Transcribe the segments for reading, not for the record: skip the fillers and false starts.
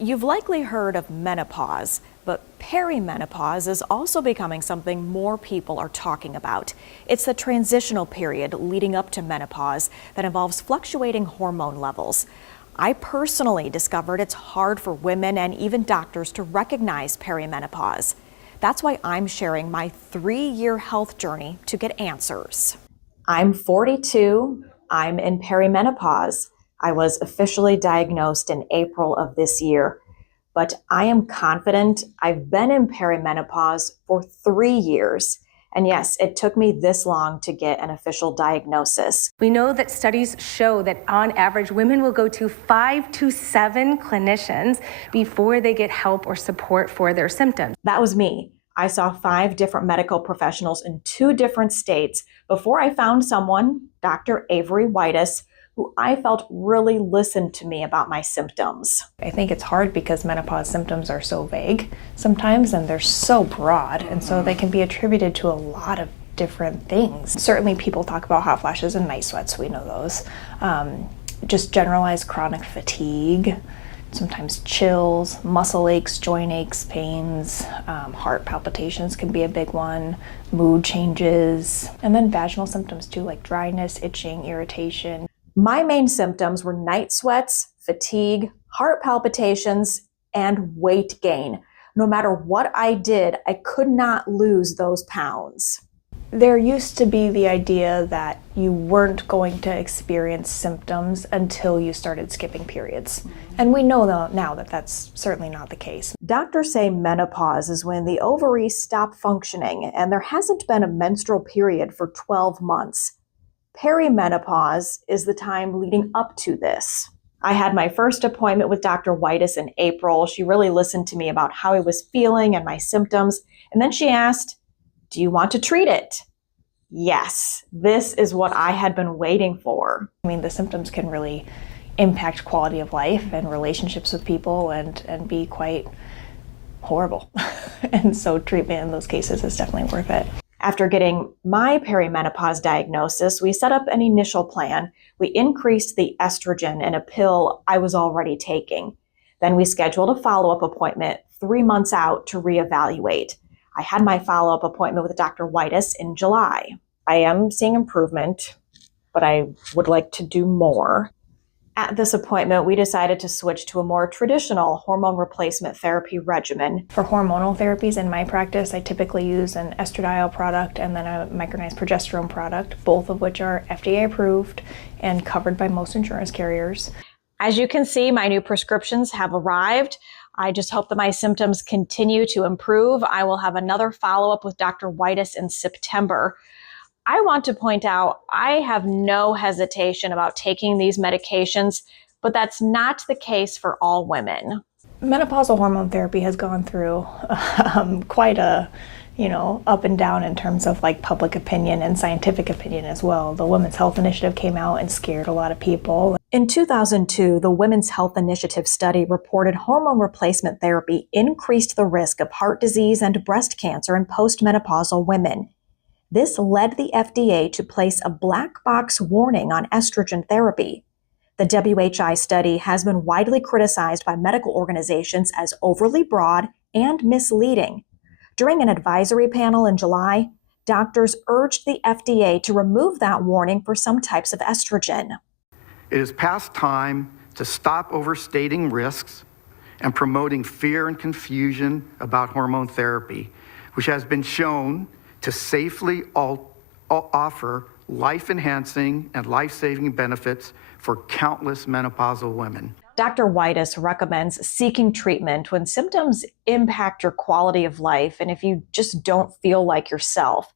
You've likely heard of menopause, but perimenopause is also becoming something more people are talking about. It's the transitional period leading up to menopause that involves fluctuating hormone levels. I personally discovered it's hard for women and even doctors to recognize perimenopause. That's why I'm sharing my 3-year health journey to get answers. I'm 42. I'm in perimenopause. I was officially diagnosed in April of this year, but I am confident I've been in perimenopause for 3 years. And yes, it took me this long to get an official diagnosis. We know that studies show that on average, women will go to 5 to 7 clinicians before they get help or support for their symptoms. That was me. I saw 5 different medical professionals in 2 different states before I found someone, Dr. Avery Whitus, who I felt really listened to me about my symptoms. I think it's hard because menopause symptoms are so vague sometimes, and they're so broad, and so they can be attributed to a lot of different things. Certainly people talk about hot flashes and night sweats, we know those. Just generalized chronic fatigue, sometimes chills, muscle aches, joint aches, pains, heart palpitations can be a big one, mood changes, and then vaginal symptoms too, like dryness, itching, irritation. My main symptoms were night sweats, fatigue, heart palpitations, and weight gain. No matter what I did, I could not lose those pounds. There used to be the idea that you weren't going to experience symptoms until you started skipping periods. And we know now that that's certainly not the case. Doctors say menopause is when the ovaries stop functioning and there hasn't been a menstrual period for 12 months. Perimenopause is the time leading up to this. I had my first appointment with Dr. Whitus in April. She really listened to me about how I was feeling and my symptoms. And then she asked, "Do you want to treat it?" Yes, this is what I had been waiting for. I mean, the symptoms can really impact quality of life and relationships with people and be quite horrible. And so treatment in those cases is definitely worth it. After getting my perimenopause diagnosis, we set up an initial plan. We increased the estrogen in a pill I was already taking. Then we scheduled a follow-up appointment 3 months out to reevaluate. I had my follow-up appointment with Dr. Whitus in July. I am seeing improvement, but I would like to do more. At this appointment, we decided to switch to a more traditional hormone replacement therapy regimen. For hormonal therapies in my practice, I typically use an estradiol product and then a micronized progesterone product, both of which are FDA approved and covered by most insurance carriers. As you can see, my new prescriptions have arrived. I just hope that my symptoms continue to improve. I will have another follow-up with Dr. Whitus in September. I want to point out, I have no hesitation about taking these medications, but that's not the case for all women. Menopausal hormone therapy has gone through quite a, up and down in terms of like public opinion and scientific opinion as well. The Women's Health Initiative came out and scared a lot of people. In 2002, the Women's Health Initiative study reported hormone replacement therapy increased the risk of heart disease and breast cancer in postmenopausal women. This led the FDA to place a black box warning on estrogen therapy. The WHI study has been widely criticized by medical organizations as overly broad and misleading. During an advisory panel in July, doctors urged the FDA to remove that warning for some types of estrogen. It is past time to stop overstating risks and promoting fear and confusion about hormone therapy, which has been shown to safely offer life-enhancing and life-saving benefits for countless menopausal women. Dr. Whitus recommends seeking treatment when symptoms impact your quality of life and if you just don't feel like yourself.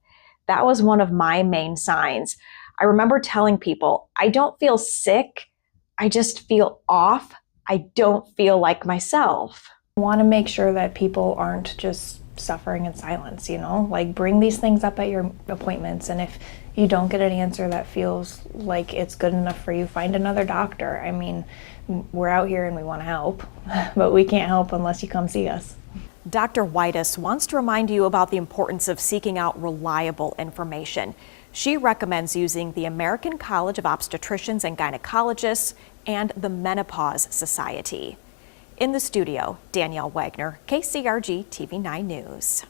That was one of my main signs. I remember telling people, I don't feel sick, I just feel off. I don't feel like myself. I want to make sure that people aren't just suffering in silence, like bring these things up at your appointments. And if you don't get an answer that feels like it's good enough for you, find another doctor. I mean, we're out here and we want to help, but we can't help unless you come see us. Dr. Whitus wants to remind you about the importance of seeking out reliable information. She recommends using the American College of Obstetricians and Gynecologists and the Menopause Society. In the studio, Danielle Wagner, KCRG TV 9 News.